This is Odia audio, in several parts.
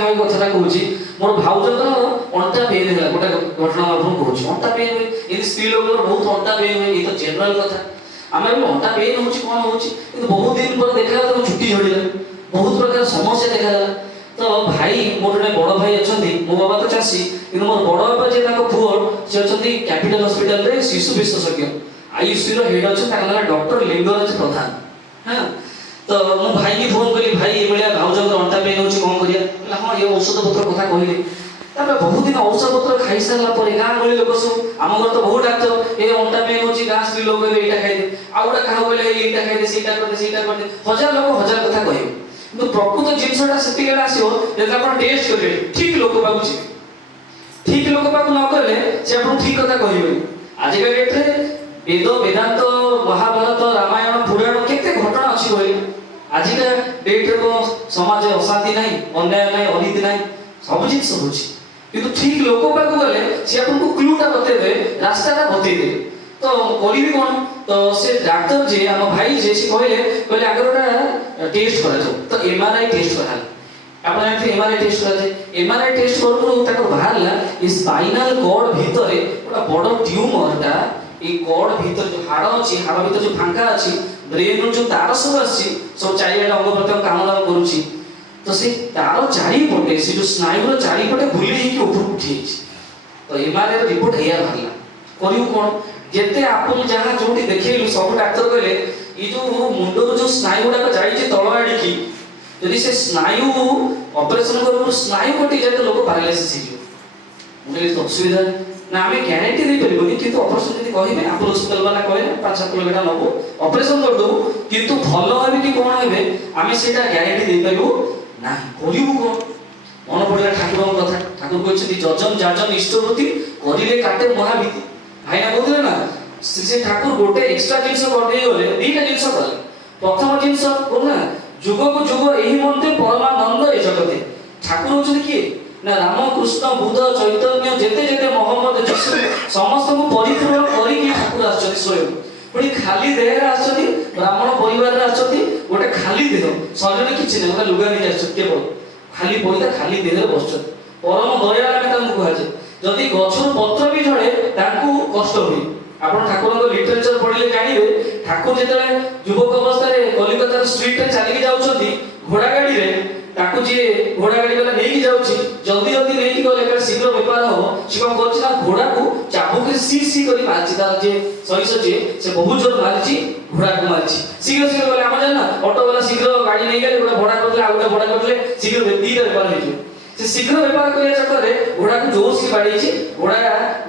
भाई कथाटा कहूँ मोर भाउजर अंटा पेन है गोटे घटना आपको कहूँ अंटा पेन हुए ये स्त्री लोग बहुत अंटा पेन हुए ये तो जेनराल कथा आम अंटा पेन हो कौन हो बहुत दिन पर देखा तो छुट्टी झड़ला बहुत प्रकार समस्या देखा तो भाई मोर जड़े बड़ भाई अच्छा मो बाबा तो चाषी कि मोर बड़ बाबा जी पुओ सी अच्छा कैपिटल हॉस्पिटल रे शिशु विशेषज्ञ आईसीयू हेड अच्छा डॉक्टर लिंगराज प्रधान हाँ तो मो भाई की फोन करी भाई ये भाउजर अंटा पेन हो कौन करिया हाँ ये औषध पत्र कथा कहले बहुत दिन औषध पत्र खाई सारा गाँ गहली लोक सब आम घर तो बहुत डाक्तर ये अंटा पेन हो गाँ स्त्री लोग यहाँ खाइदे आउटा क्या कहले यहाँ खाइदे सीटा करदे हजार लोग हजार कथा कहे कि प्रकृत जिनसा से आसो टेस्ट करेंगे ठीक लोक पाक ठीक लोक पाक न कले से आप ठीक कथा कहे आजिका डेट में वेद वेदांत महाभारत रामायण पुराण केते घटना अच्छी कहले आजिका डेट रे समाज अशांति नहीं अन्याय नहीं अनीति नहीं सब जिन हो किंतु ठीक लोक पाक गले से आपको क्लूटा बतेदे रास्ताटा बतेदे तो करी कौन तो से डॉक्टर जे हम भाई जे से कहले आगरटा टेस्ट करा जाओ तो एमआरआई टेस्ट करा आपण जानते एमआरआई टेस्ट करा जाए एमआरआई टेस्ट करू ताको बाहरला ई स्पाइनल कॉर्ड भीतर गोटा बड़ ट्यूमरटा ए कॉर्ड भीतर जो हाड़ अच्छी हाड़ भीतर जो फांका अच्छी ब्रेन रो जो तार सब आसी सब चारियाडे अंग प्रत्यंग काम दाम करूची तो से तार चारिपटे से जो स्नायु चारिपटे भूली ही ऊपर उठी तो एमआरआई रिपोर्ट एया बाहरला करियो कोन जेते आपण जहां जोटी देखैलु सब डाक्टर कहले ई जो मुंडो जो स्नायु गुडा जाई तळ आडी की यदि से स्नायु ऑपरेशन करू स्नायु कटि जाए तो लोक पैरालिसिस हो मुझे तो असुविधा ना आम ग्यारंटी दे परिबनी किंतु ऑपरेशन यदि कहबे आप हॉस्पिटल वाला कहले 5-7 किलोमीटर नबो ऑपरेशन कर दो किंतु भलो हेबे कि कोन हेबे आमे सेटा ग्यारंटी दे परिबो नाही करिबो कोन मन पड़िला ठाकुर कथा ठाकुर कहछथि जजन जाजन इष्टपति करिले काटे महाविधि भाई ना कहते ना से ठाकुर गोटे एक्स्ट्रा जिनस कर दे गले दीटा जिनस कले प्रथम जिनस कोना जुग को जुग एही मते परमानंद ए जगते ठाकुर होछथि किए ना राम कृष्ण बुद्ध चैतन्य जेते जेते मोहम्मद यीशु समस्त को परिपूर्ण करी कि ठाकुर आछथि स्वयं पुणी खाली देह रे आछथि ब्राह्मण परिवार रे आछथि गोटे खाली देह शरीर किछि नै गोटे लुगा नै आछथि केवल खाली पइता खाली देह रे बसछथि परम दयाल आमे तांको कहजे जदि गछर पत्र भी झड़े तांको कष्ट हुए आपण ठाकुर लिटरेचर पढ़िले जानिबे ठाकुर जेतले युवक अवस्था रे कलिकता स्ट्रीट रे चली जाउछथि घोड़ा गाड़ी रे ताकू जे घोड़ा गाड़ी वाला नेकी जाउछि जल्दी जल्दी नेकी गले कर शीघ्र व्यापार हो से कोन करछि ना घोड़ा को चाबुक सी सी करी मारछि तार जे सहिस जे से बहुत जोर मारछि घोड़ा को मारछि शीघ्र शीघ्र गले हम जाना ऑटो वाला शीघ्र गाड़ी नै गेले घोड़ा भड़ा करले आ घोड़ा करले शीघ्र दीटा व्यापार हेजो से शीघ्र व्यापार करिया चक्कर रे घोड़ा को जोर से बाड़ी छी घोड़ा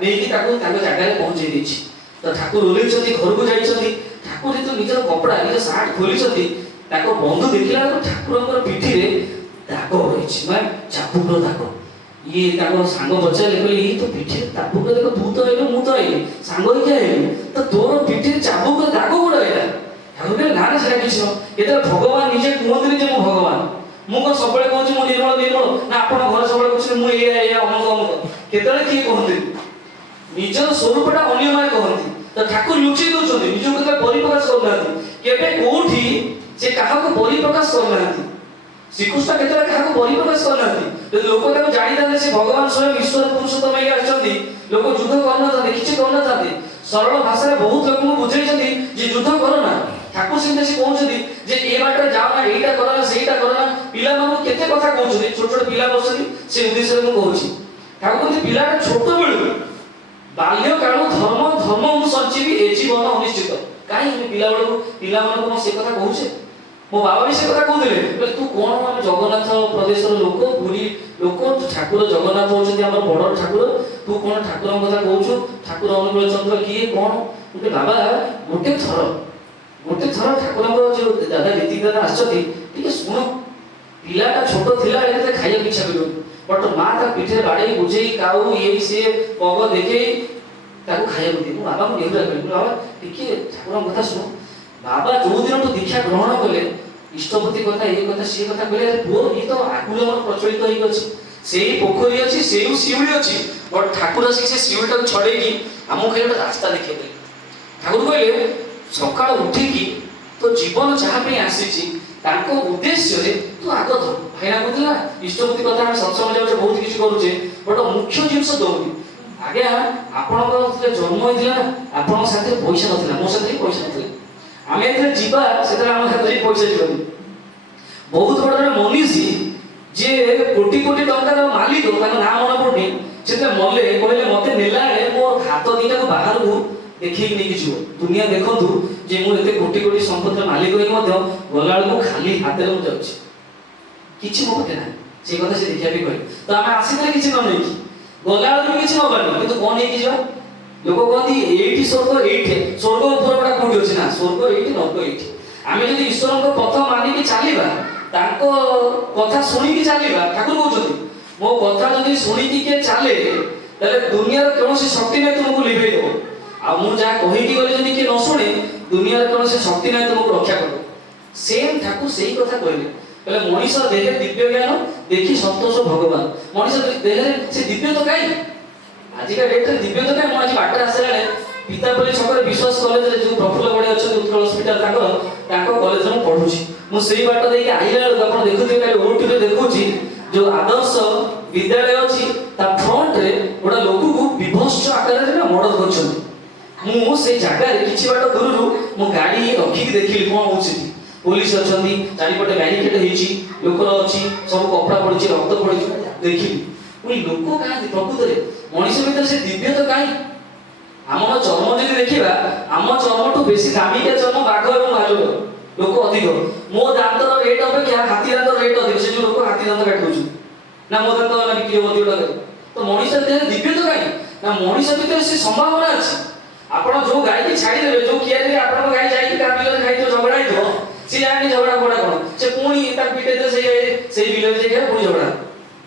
नेकी ताकू ताको जगह रे पहुंचै दी छी तो ठाकुर ओलै छथि घर को जाई छथि ठाकुर जे निजर कपड़ा निजर सार्ट खोली छथि ताको बंधु देखिला तो ठाकुरंकर पिठी रे दाग होइछि मैं चाबुक दाग ये ताको सांग बच्चा लेकले ई तो पिठी चाबुक देखो तू तो आइलो मु तो आइलो सांग होई के आइलो तो तोर पिठी चाबुक दाग गुडा आइला ठाकुर ना ना सेरा किछ एते भगवान निजे कुहंतनि जे मु भगवान मु को सबले कहूछि मु निर्मल निर्मल ना आपण घर सबले कहछि मु ए अमक अमक केतले की कहंतनि निजर स्वरूपटा अन्यमय कहंती तो ठाकुर लुचि दोछथि निज को परिप्रकाश करनाथि केबे कोठी से काहा को परिप्रकाश करनाथि श्रीकृष्ण केतले काहा को परिप्रकाश करनाथि जदि लोक ताको जानि दाने से भगवान स्वयं ईश्वर पुरुषोत्तम हे आछथि लोक युद्ध करना चाहते किछि करना चाहते सरल भाषा रे बहुत लोक को बुझैछथि जे युद्ध करो ना ठाकुर सिंह से कहउछथि जे ए बाटे जाओ ना एटा करो ना सेटा करो ना पिला मानु केते कथा कहउछथि छोट छोट पिला बसथि से उद्देश्य रे कहउछि ठाकुर जे पिलाटा छोट बेलु बाल्य काल धर्म धर्म अनुसंचिबी ए जीवन अनिश्चित काई पिला बेलु पिला मानु को से कथा कहउछे मो बाबा भी से कथा कहउले बोले तू कोन हम जगन्नाथ प्रदेश रो लोक पुरी लोक ठाकुर जगन्नाथ होछथि हमर बड़ ठाकुर तू कोन ठाकुर कथा कहउछु ठाकुर अनुकूल चंद्र किए कोन बोले बाबा गोटे थर ठाकुर जो दादा रीति दादा आछथि ठीक सुनो पिलाटा छोट थिला एते खाइया इच्छा करियो बट मां ता पिठे बाडे बुझे काऊ ये से पग देखे ताको खाइया दी मु बाबा को नेहुरा करी बाबा ठीक ठाकुर कथा सुनो बाबा जो दिन तो दीक्षा ग्रहण कले इष्टपति कथा ये कथा से कथा कहले पुओ ये तो आगुले मन प्रचलित होई गछि सेही पोखरी अछि सेही शिवली अछि बट ठाकुर से शिवटा को छड़े की हमो खाली रास्ता देखै दे ठाकुर कहले सकाळ उठी की तो जीवन जहाँ पे आसी ତାଙ୍କ ଉଦ୍ଦେଶ୍ୟରେ ତୁ ଆଗ ଧର। ଭାଇନା କହୁଥିଲା ଇଷ୍ଟପତି କଥା ଆମେ ସତ୍ସଙ୍ଗ ଯାଉଛେ ବହୁତ କିଛି କରୁଛେ, ବଟ ମୁଖ୍ୟ ଜିନିଷ ଦଉନି। ଆଜ୍ଞା ଆପଣଙ୍କ ଯେତେବେଳେ ଜନ୍ମ ହେଇଥିଲା ନା ଆପଣଙ୍କ ସାଥିରେ ପଇସା ନଥିଲା, ମୋ ସାଥିରେ ପଇସା ନଥିଲା। ଆମେ ଯେତେବେଳେ ଯିବା ସେତେବେଳେ ଆମ ହାତରେ ପଇସା ଯିବନି। ବହୁତ ବଡ଼ ଜଣେ ମନୀଷୀ ଯିଏ କୋଟି କୋଟି ଟଙ୍କାର ମାଲିକ, ତାଙ୍କ ନାଁ ମନେ ପଡୁନି, ସେତେବେଳେ ମଲେ କହିଲେ ମତେ ନେଲା ବେଳେ ମୋ ହାତ ଦିଟାକୁ ବାହାରକୁ ଦେଖେଇକି ନେଇକି ଯିବ। ଦୁନିଆ ଦେଖନ୍ତୁ ଯେ ମୁଁ ଏତେ କୋଟି କୋଟି ସମ୍ପତ୍ତିର ମାଲିକ ହେଇ ମଧ୍ୟ ଗଲାବେଳକୁ ଖାଲି ହାତରେ ମୁଁ ଯାଉଛି, କିଛି ମୋ ପାଖରେ ନାହିଁ। ସେ କଥା ସେ ଦେଖିବା ପାଇଁ କହିଲେ। ତ ଆମେ ଆସିଥିଲେ କିଛି ନ ନେଇକି, ଗଲାବେଳକୁ କିଛି ନବାନି, କିନ୍ତୁ କଣ ନେଇକି ଯିବା? ଲୋକ କହନ୍ତି ଏଇଠି ସ୍ୱର୍ଗ, ଏଇଠି ସ୍ୱର୍ଗ ଉପର ଗୁଡା କୋଉଠି ଅଛି ନା, ସ୍ୱର୍ଗ ଏଇଠି ନର୍କ ଏଇଠି। ଆମେ ଯଦି ଈଶ୍ୱରଙ୍କ ପଥ ମାନିକି ଚାଲିବା, ତାଙ୍କ କଥା ଶୁଣିକି ଚାଲିବା, ଠାକୁର କହୁଛନ୍ତି ମୋ କଥା ଯଦି ଶୁଣିକି କିଏ ଚାଲେ ତାହେଲେ ଦୁନିଆର କୌଣସି ଶକ୍ତି ନାହିଁ ତୁମକୁ ଲିଭେଇ ଦେବ। ଆଉ ମୁଁ ଯାହା କହିକି ଗଲେ ଯଦି କିଏ ନ ଶୁଣେ, ଦୁନିଆର କୌଣସି ଶକ୍ତି ନାହିଁ ତୁମକୁ ରକ୍ଷା କରିବ। ସେମ୍ ଠାକୁର ସେଇ କଥା କହିଲେ, କହିଲେ ମଣିଷ ଦେହରେ ଦିବ୍ୟ ଜ୍ଞାନ ଦେଖି ସନ୍ତୋଷ ଭଗବାନ। ମଣିଷ ଦେହରେ ସେ ଦିବ୍ୟ ତ କାହିଁ? ଆଜିକା ଡେଟ୍ରେ ଦିବ୍ୟ ତ କାହିଁ? ମୁଁ ଆଜି ବାଟରେ ଆସିଲା ବେଳେ ପିତାପଲ୍ଲୀ ଛକରେ ବିଶ୍ୱାସ କଲେଜରେ ଯୋଉ ପ୍ରଫୁଲ୍ଲ ବଢ଼ି ଅଛନ୍ତି ଉତ୍କଳ ହସ୍ପିଟାଲ, ତାଙ୍କ କଲେଜରେ ମୁଁ ପଢୁଛି। ମୁଁ ସେଇ ବାଟ ଦେଇକି ଆଇଲା ବେଳକୁ ଆପଣ ଦେଖୁଥିବେ କାଲି ଓଟିଭିରେ ଦେଖୁଛି ଯୋଉ ଆଦର୍ଶ ବିଦ୍ୟାଳୟ ଅଛି ତା ଫ୍ରଣ୍ଟରେ ଗୋଟେ ଲୋକକୁ ବିଭତ୍ସ ଆକାରରେ ନା ମର୍ଡର କରିଛନ୍ତି। ମୁଁ ସେଇ ଜାଗାରେ କିଛି ବାଟ ଦୂରରୁ ମୁଁ ଗାଡି ରଖିକି ଦେଖିଲି କଣ ହଉଛି। ପୋଲିସ ଅଛନ୍ତି, ଚାରିପଟେ ବ୍ୟାରିକେଡ ହେଇଛି, ଲୋକର ଅଛି, ସବୁ କପଡା ପଡିଛି, ରକ୍ତ ପଡିଛି, ଦେଖିଲି। ମୁଁ ଲୋକ କାହାନ୍ତି ପ୍ରକୃତରେ? ମଣିଷ ଭିତରେ ସେ ଦିବ୍ୟ ତ କାହିଁ? ଆମର ଚର୍ମ ଯଦି ଦେଖିବା, ଆମ ଚର୍ମଠୁ ବେଶୀ ଦାମିକିଆ ଚର୍ମ ବାଘ ଏବଂ ଭାଲୁର, ଲୋକ ଅଧିକ। ମୋ ଦାନ୍ତର ରେଟ୍ ଅପେକ୍ଷା ହାତୀ ଦାନ୍ତର ରେଟ୍ ଅଧିକ। ସେ ଯୋଉ ଲୋକ ହାତୀ ଦାନ୍ତ କାଟି ଦଉଛନ୍ତି ନା, ମୋ ଦାନ୍ତ ନା ବିକ୍ରି ହବ ଅଧିକ ଟଙ୍କା। ତ ମଣିଷ ଦେହରେ ଦିବ୍ୟ ତ କାହିଁ? ନା ମଣିଷ ଭିତରେ ସେ ସମ୍ଭାବନା ଅଛି। ଆପଣ ଯୋଉ ଗାଈକି ଛାଡ଼ିଦେବେ, ଯୋଉ କିଆରିରେ ଆପଣଙ୍କ ଗାଈ ଯାଇକି ତା ବିଲରେ ଖାଇଥିବ, ଝଗଡ଼ା ହେଇଥିବ, ସେ ଜାଣିନି ଝଗଡ଼ା କଣ, ସେ ପୁଣି ତାକୁ ପିଟେଇଦେବେ ସେଇ ବିଲରେ ଯାଇକି ପୁଣି ଝଗଡ଼ା।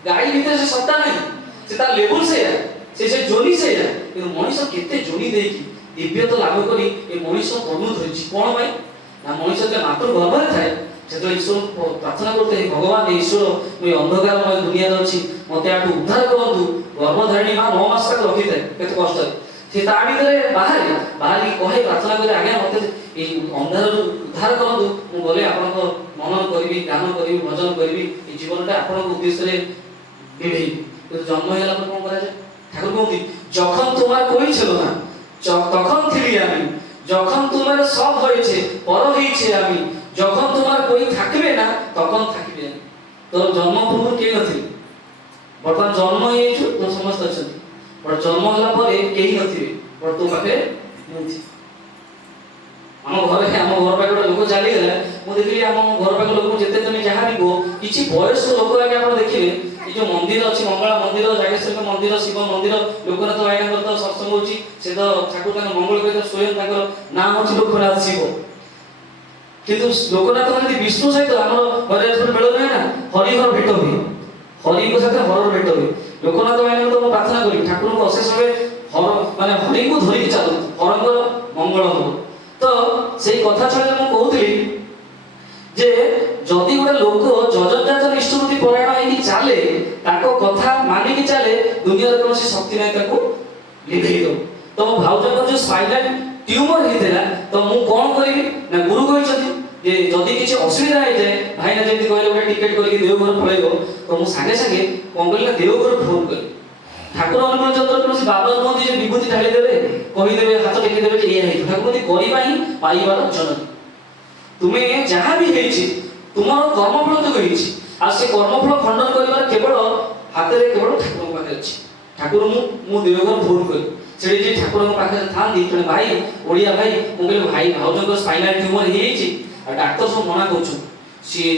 ଗାଈ ଭିତରେ ସେ ସତ୍ତା ନାହିଁ, ସେ ତା ଲେବୁଲ ସେଇଆ, ସେ ଜୋନି ସେଇଆ। କିନ୍ତୁ ମଣିଷ କେତେ ଜୋନି ଦେଇକି ଦିବ୍ୟତା ଲାଭ କରି ଏ ମଣିଷ ତନୁ ଧରିଛି। କଣ ପାଇଁ? ନା ମଣିଷ ଯେତେବେଳେ ମାତୃ ଗର୍ଭରେ ଥାଏ, ସେତେବେଳେ ଈଶ୍ୱର ପ୍ରାର୍ଥନା କରୁଥାଏ, ଭଗବାନ ଈଶ୍ୱର ମୁଁ ଏ ଅନ୍ଧକାରମୟ ଦୁନିଆରେ ଅଛି, ମତେ ଆଠୁ ଉଦ୍ଧାର କରନ୍ତୁ। ଗର୍ଭଧାରିଣୀ ମା 9 ମାସ ତକ ରଖିଥାଏ କେତେ କଷ୍ଟରେ। ସେ ତା ଭିତରେ ବାହାରିକି କହେ, ପ୍ରାର୍ଥନା କରେ, ଆଜ୍ଞା ମତେ ଏଇ ଅନ୍ଧାରରୁ ଉଦ୍ଧାର କରନ୍ତୁ। ମୁଁ ଗଲେ ଆପଣଙ୍କ ମନନ କରିବି, ଗାନ କରିବି, ଭଜନ କରିବି, ଏ ଜୀବନଟା ଆପଣଙ୍କ ଉଦ୍ଦେଶ୍ୟରେ ବିଭେଇବି। কিন্তু জন্ম হয়ে গেল কোন করা যায়? ঠাকুর বলতি যখন তোমার কই ছিল না তখন থিলি আমি, যখন তোমার সব হয়েছে পর হয়েছে আমি, যখন তোমার কই থাকবে না তখন থাকিবে আমি। তো জন্ম পূর্ব কেউ নথিলে, বর্তমান জন্ম হয়েছো তো সমস্ত অଛନ୍ତି, বড় জন্ম হলা পরে কেই নথিবে, বড় তো পাখে মুছি। ଆମ ଘର ପାଖେ ଗୋଟେ ଲୋକ ଚାଲିଗଲା, ମୁଁ ଦେଖିଲି ଆମ ଘର ପାଖ ଲୋକଙ୍କୁ ଯେତେ ତମେ ଯାହା ବି କୁହ, କିଛି ବୟସ୍କ ଲୋକ ଆଗେ ଆପଣ ଦେଖିବେ, ଏ ଯୋଉ ମନ୍ଦିର ଅଛି, ମଙ୍ଗଳା ମନ୍ଦିର, ଜାଗେଶ୍ୱରଙ୍କ ମନ୍ଦିର, ଶିବ ମନ୍ଦିର, ଲୋକନାଥ ଭାଇଙ୍କର ତ ସତ୍ସଙ୍ଗ ହଉଛି, ସେ ତ ଠାକୁର ତାଙ୍କ ମଙ୍ଗଳ କରିତ ସ୍ୱୟଂ ତାଙ୍କର ନାଁ ହଉଛି ଲୋକନାଥ ଶିବ। କିନ୍ତୁ ଲୋକନାଥ ଯଦି ବିଷ୍ଣୁ ସହିତ ଆମର ଘରେ ବେଳ ନୁହେଁ ନା, ହରିହର ଭେଟ ହୁଏ, ହରିଙ୍କ ସହିତ ହରର ଭେଟ ହୁଏ। ଲୋକନାଥ ଭାଇଙ୍କୁ ତ ମୁଁ ପ୍ରାର୍ଥନା କରିବି, ଠାକୁରଙ୍କୁ ଅଶେଷ ଭାବେ ମାନେ ହରିଙ୍କୁ ଧରିକି ଚାଲନ୍ତୁ, ହରଙ୍କର ମଙ୍ଗଳ ହବ। ତ ସେଇ କଥା ଛଡ଼ା ମୁଁ କହୁଥିଲି ଯେ ଯଦି ଗୋଟେ ଲୋକ ଯଜଞ୍ଜାତ ନିଷ୍ଠୁରତି ପରାୟଣ ହେଇକି ଚାଲେ, ତାଙ୍କ କଥା ମାନିକି ଚାଲେ, ଦୁନିଆର କୌଣସି ଶକ୍ତି ନାହିଁ ତାକୁ ଲିଭେଇ ଦେବ। ତ ମୋ ଭାଉଜଙ୍କର ଯୋଉ ସ୍ପାଇନାଲ ଟ୍ୟୁମର ହେଇଥିଲା, ତ ମୁଁ କଣ କରିବି ନା, ଗୁରୁ କହିଛନ୍ତି ଯେ ଯଦି କିଛି ଅସୁବିଧା ହେଇଯାଏ, ଭାଇନା ଯେମିତି କହିଲେ ଗୋଟେ ଟିକେଟ କରିକି ଦେଓଘର ପଳେଇବ, ତ ମୁଁ ସାଙ୍ଗେ ସାଙ୍ଗେ କଣ କଲି ନା, ଦେଓଘର ଫୋନ କଲି। ଠାକୁର ଅନୁକୂଳ ଚନ୍ଦ୍ର କୌଣସି ବାବା ନୁହନ୍ତି ଯେ ବିଭୂତି ଢାଳି ଦେବେ, କହିଦେବେ, ହାତ ଟେକି ଦେବେ ଯେ ଏଇଆ ହେଇଛି। ଠାକୁର କରିବା ହିଁ ପାଇବାର ଜନନୀ। ତୁମେ ଯାହା ବି ହେଇଛି ତୁମର କର୍ମଫଳ ତ ହେଇଛି, ଆଉ ସେ କର୍ମଫଳ ଖଣ୍ଡନ କରିବାର କେବଳ ହାତରେ କେବଳ ଠାକୁରଙ୍କ ପାଖରେ ଅଛି। ଠାକୁର ମୁଁ ଦେଓଘର ଫୋନ କଲି, ସେଠି ଯେ ଠାକୁରଙ୍କ ପାଖରେ ଥାନ୍ତି ଜଣେ ଭାଇ, ଓଡ଼ିଆ ଭାଇ, ମୁଁ କହିଲି ଭାଇ ଭାଉଜଙ୍କର ସ୍ପାଇନାଲ ଟ୍ୟୁମର ହେଇଯାଇଛି, ଆଉ ଡାକ୍ତର ସବୁ ମନା କରୁଛନ୍ତି। ସିଏ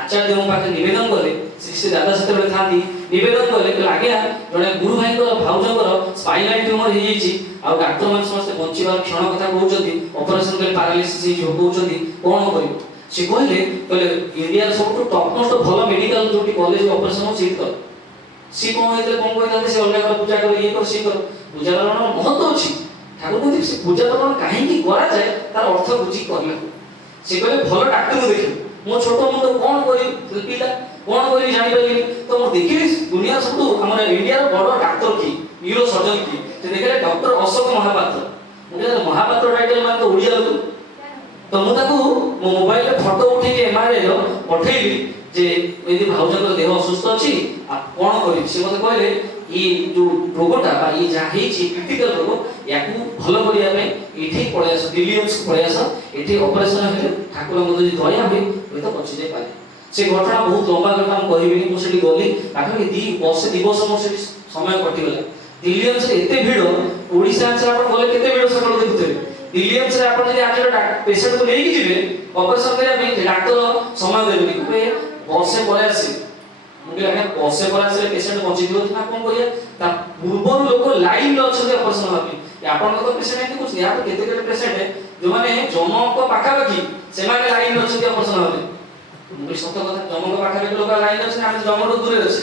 ଆଚାର୍ଯ୍ୟଙ୍କ ପାଖରେ ନିବେଦନ କଲେ, ସେ ଦାଦା ସେତେବେଳେ ଥାନ୍ତି, ନିବେଦନ କଲେ, କହିଲେ ଆଜ୍ଞା ଜଣେ ଗୁରୁ ଭାଇଙ୍କର ଭାଉଜଙ୍କର ସ୍ପାଇନାଲ ଟ୍ୟୁମର ହେଇଯାଇଛି, ଆଉ ଡାକ୍ତରମାନେ ସମସ୍ତେ ବଞ୍ଚିବାର କ୍ଷଣ କଥା କହୁଛନ୍ତି, ଅପରେସନ କଲେ ପାରାଲିସିସ୍ ହେଇଯିବ କହୁଛନ୍ତି, କଣ କରିବ? ସେ କହିଲେ ଇଣ୍ଡିଆର ସବୁଠୁ ଟପମୋଷ୍ଟ ଭଲ ମେଡିକାଲ ଯୋଉଠି କଲେଜ ଅପରେସନ ହଉଛି ସେଇଠି କର। ସିଏ କଣ ହେଇଥିଲେ କଣ କହିଥାନ୍ତେ, ସେ ଅଲଗା ପୂଜା କର, ଇଏ କର, ସିଏ କର। ପୂଜାର ମହତ୍ଵ ଅଛି। ଠାକୁର କହୁଛନ୍ତି ସେ ପୂଜାର କାହିଁକି କରାଯାଏ ତାର ଅର୍ଥ ବୁଝିକି କରିବା। ସେ କହିଲେ ଭଲ ଡାକ୍ତରକୁ ଦେଖିବ। ମୋ ଛୋଟ ମୁଣ୍ଡ କଣ କରିବି, ପିଲା କଣ କରିବି ଜାଣିପାରିଲିନି। ତ ମୁଁ ଦେଖିଲି ଦୁନିଆର ସବୁଠୁ ଆମର ଇଣ୍ଡିଆର ବଡ ଡାକ୍ତର କିଏ, ନ୍ୟୁରୋ ସର୍ଜନ କିଏ, ସେ ଦେଖିଲେ ଡକ୍ଟର ଅଶୋକ ମହାପାତ୍ର। ମୁଁ କହିଲି ମହାପାତ୍ର ଟାଇଟଲ ମାନେ ତ ଓଡ଼ିଆ ଲୋକ, ତ ମୁଁ ତାକୁ मो मोबाइल रे फोटो उठी के एमआरआई रो पठेइली जे यदि भाउजन देह असुस्थ अछि आ कोन करी से मते कहले ई जो रोगटा बा ई जा हेछि क्रिटिकल रोग याकू भलो करिया पे एठी पळे आस दिल्लीस पळे आस एठी ऑपरेशन हेले ठाकुर मते दया होई तो बचि जाय पारे से घटना बहुत लंबा घटना हम कहबिनी मु सेठी गली पाखा दी दिवस मो सेठी समय कटि गेला दिल्लीस एते भीड़ ओडिसा से आपण गले केते भीड़ सकल देखुथे दिल्लीस रे आपण जदि आज पेशेंट को लेके जिवे ऑपरेशन करिया पे डॉक्टर समय देबेनी पे बसे पळे आसी मुझे लगे बसे पर आसे पेशेंट बची दियो ना कोन करिया ता पूर्व लोक लाइन ल अछि ऑपरेशन होबी आपण तो पेशेंट एते कुछ या केते केते पेशेंट है जो माने जम को पाखा बाकी से माने लाइन ल अछि ऑपरेशन होबी मुझे सत्य कथा जम को पाखा बाकी लोक लाइन अछि हम जम रो दूर अछि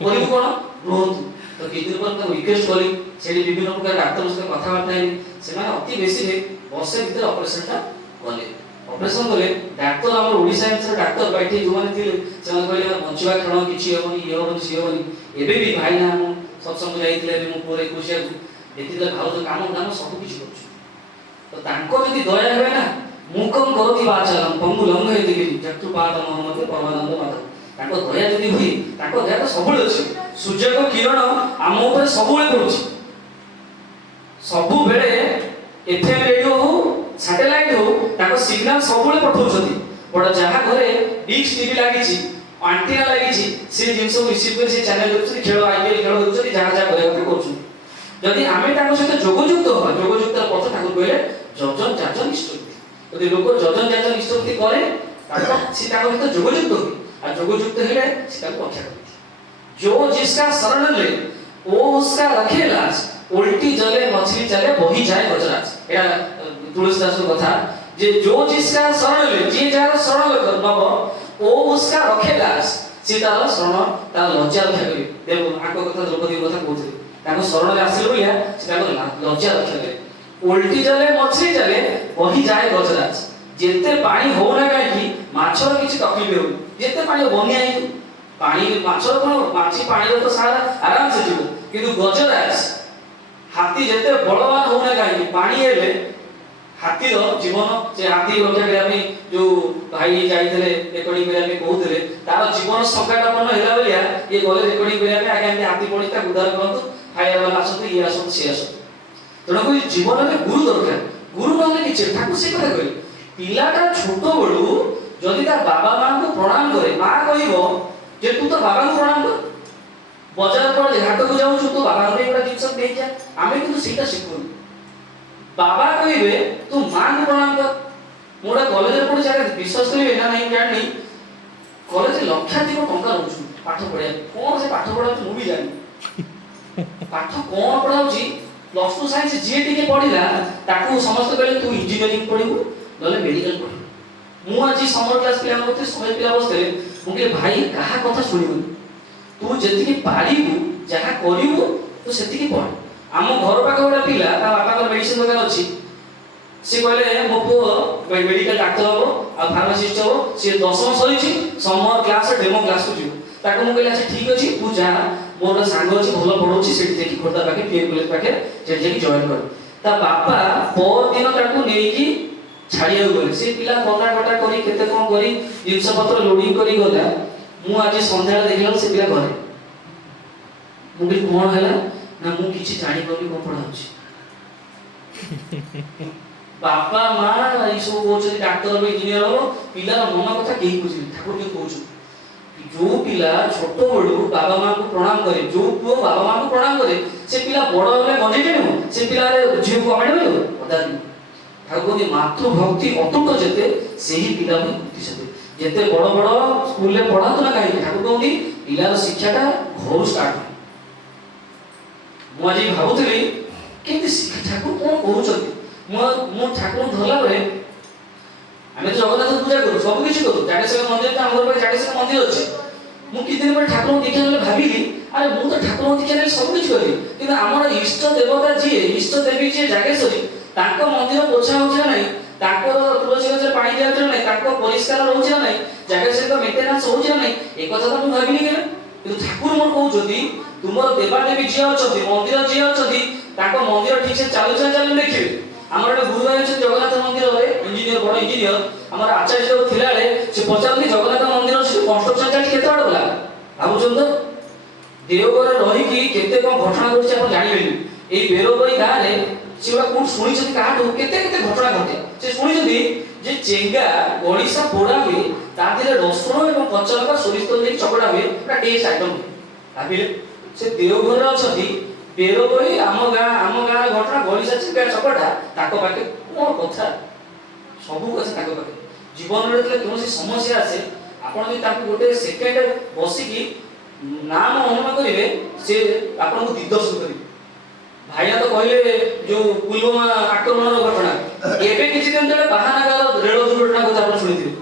करिबु कोन रोहत तो कि दिन पर तो रिक्वेस्ट करी सेडी विभिन्न प्रकार डॉक्टर से कथा बार्ता है से माने अति बेसी रे बसे भीतर ऑपरेशन ता गले ऑपरेशन गले डॉक्टर हमर ओडिसा से डॉक्टर बैठी जो माने थिले से माने कहले बंचिबा क्षण किछि हेबनी ये हेबनी सी हेबनी एबे भी भाई ना हम सत्संग जाइतिले हम पूरे खुशी देखिले भाव तो काम दान सब किछि करछु तो तांको जदी दया हेबे ना मुखम करति वाचालम पंगु लंग हे दिगि जत्तु पाद मोहम्मद परमानंद माता तांको दया जदी हुई तांको दया तो सबुल अछि सूर्य को किरण आम ऊपर सबुल पड़ुछि सबु बेले एफएम रेडियो हो सैटेलाइट हो ताको सिग्नल सबुले पठौछथि बड जहा घरे डिश टीवी लागिछि एंटीना लागिछि से जिंस को रिसीव कर से चैनल देछथि खेल आईपीएल खेल देछथि जहा जहा करे के करछु जदि आमे ताको सहित जोगयुक्त हो जोगयुक्त पथ ठाकुर कहले जजन जाजन इष्टति यदि लोक जजन जाजन इष्टति करे ताको से ताको सहित जोगयुक्त हो आ जोगयुक्त हेले से ताको रक्षा करे जो जिसका शरण ले वो उसका रखे लाज उल्टी जले मछली चले वही जाए गजराज एटा तुलसीदास को कथा जे जो जिसका शरण ले जे जार शरण नब वो उसका रखे लाज सीतार शरण ता लज्जा रक्षा करी देव आको कथा द्रौपदी कथा कहथि ताको शरण ले आसिल बोलिया से ताको लज्जा रक्षा करी उल्टी जले मछली चले वही जाए गजराज जेते पानी हो ना काई माछर किछि तकलीफ हो जेते पानी बन्या ही पानी माछर कोन माछी पानी तो सारा आराम से जीव किंतु गजराज हाथी जेते बलवान हो ना काई पानी हेले हाथी रो जीवन से हाथी रक्षा करिया में जो भाई जाइतले रेकॉर्डिंग करिया में कहउतले तार जीवन संकटापन्न हेला बलिया ये गले रेकॉर्डिंग करिया में आगे हम हाथी पड़िता उद्धार करंतु फायर वाला आसत ये आसत से आसत तण कोई जीवन में गुरु दरकार गुरु नले किछ ठाकुर से कथा कहले पिलाटा छोट बडू जदि तार बाबा मां को प्रणाम करे मां कहिबो जे तू तो बाबा को प्रणाम कर बाजार पर घाट को जाऊ तो बाबा ने एटा जिंस दे जा आमे किंतु सीता शिखुन बाबा कहिबे तू मां को प्रणाम कर मोडा कॉलेज रे पढि जाके विश्वास करिवे ना नहीं जानि कॉलेज लक्षाधिक टंका रहउछु पाठ पढिया कोन से पाठ पढा मु भी जानि पाठ कोन पढाउची प्लस 2 साइंस जे टिके पढिला ताकू समस्त कहले तू इंजीनियरिंग पढिबू नले मेडिकल पढिबू मु आज समर क्लास पिला मते समय पिला बसले मु के भाई कहा कथा सुनिबू तू जति की पारिबू जहा करिवू तो सेति की पढ आम घर पाख गोटा पिला ता बापा को मेडिसिन दुकान अछि से कहले मो पो मेडिकल डॉक्टर हो आ फार्मासिस्ट हो से 10वीं सरीची समर क्लास डेमो क्लास को जीव ताको मु कहले अच्छा ठीक अछि तू जा मोर सांग अछि भलो पढौछि सेति जेकी खोटा पाके पीए कॉलेज पाके जेति जेकी जॉइन कर ता बापा पर दिन ताको नेकी छाड़िया गले से पिला कटा कटा करी केते कोन करी जिंस पत्र लोडिंग करी गला मु आज संध्या देखला से पिला घरे मु भी कोन हैला ना मु किछि जानि कोनी को पढाउछि बापा मां ई सब बोचि डॉक्टर हो इंजीनियर हो पिला मन कथा केही बुझि ठाकुर के कहउछु जो पिला छोट बडू बाबा मां को प्रणाम करे जो पुओ बाबा मां को प्रणाम करे से पिला बड़ होले गजे केनु से पिला रे जीव को आमे देबो पदानी ठाकुर के मातृ भक्ति अतुट जेते सेही पिला में भक्ति सते जेते बड़ बड़ स्कूल ले पढा तो ना काई ठाकुर कहउनी पिला रो शिक्षाटा घर स्टार्ट मु आज भाबुतली केते शिक्षा ठाकुर कोन कहउछथि मु ठाकुर धरला बरे आमे जगन्नाथ पूजा करू सब किछि करू जागेश्वर मंदिर त हमर पर जागेश्वर मंदिर अछि मु कि दिन पर ठाकुर देखै ले भाबिली अरे मु तो ठाकुर देखै ले सब किछि करी किंतु हमर इष्ट देवता जी इष्ट देवी जी जागेश्वरी ताको मंदिर पोछा होछ नै ताको तुलसी गछ पानी दिया होछ नै ताको परिष्कार होछ नै जागेश्वर को मेंटेनेंस होछ नै ए कथा त मु भाबिली केले किंतु ठाकुर मोर कहू जदी तुमर देवा देवी जी अछथि मंदिर जी अछथि ताको मंदिर ठीक से चालू चालू देखिबे ଆମର ଗୋଟେ ଗୁରୁ ଭାଇ ଅଛନ୍ତି ଜଗନ୍ନାଥ ମନ୍ଦିରରେ ଇଞ୍ଜିନିୟର, ବଡ଼ ଇଞ୍ଜିନିୟର, ଆମର ଆଚାର୍ଯ୍ୟ ଥିଲାବେଳେ ସେ ପଚାରନ୍ତି ଜଗନ୍ନାଥ ମନ୍ଦିର କନଷ୍ଟ୍ରକ୍ସନ ଚାଲିଛି କେତେ ବାଟ ଗଲା ଭାବୁଛନ୍ତି ତ? ଦେଓଗଡ଼ରେ ରହିକି କେତେ କ'ଣ ଘଟଣା ଘଟୁଛି ଆପଣ ଜାଣିବେନି। ଏଇ ବେରବଇ ଗାଁରେ ସେ ଗୁଡ଼ା କୋଉଠି ଶୁଣିଛନ୍ତି କାହାଠୁ କେତେ କେତେ ଘଟଣା ଘଟେ। ସେ ଶୁଣିଛନ୍ତି ଯେ ଚେଙ୍ଗା ଗଡ଼ିଶା ପୋଡ଼ା ହୁଏ, ତା ଦେହରେ ରସୁଣ ଏବଂ କଞ୍ଚା ଲଙ୍କା ସୋରିଷ ତେଲ ଦେଇକି ଚକଡ଼ା ହୁଏ, ପୁରା ଟେଷ୍ଟ ଆଇଟମ୍ ହୁଏ। ଭାବିଲେ ସେ ଦେଓଘରରେ ଅଛନ୍ତି, ବେରବଇ ଆମ ଗାଁର ଘଟଣା ଗଡ଼ିଶା ଚେଙ୍ଗା ଚକଡ଼ା ତାଙ୍କ ପାଖେ କ'ଣ କଥା, ସବୁ କଥା ତାଙ୍କ ପାଖେ। ଜୀବନରେ ଯେତେବେଳେ କୌଣସି ସମସ୍ୟା ଆସେ ଆପଣ ଯଦି ତାଙ୍କୁ ଗୋଟେ ସେକେଣ୍ଡ ବସିକି ନାମ ଅନୁମାନ କରିବେ, ସେ ଆପଣଙ୍କୁ ଦିଗ୍ଦର୍ଶନ କରିବେ। ଭାଇନା ତ କହିଲେ ଯୋଉ ପୁଲୱାମା ଆକ୍ରମଣର ଘଟଣା, ଏବେ କିଛି ଦିନ ତଳେ ବାହାନଗାର ରେଳ ଦୁର୍ଘଟଣା କଥା ଆପଣ ଶୁଣିଥିବେ।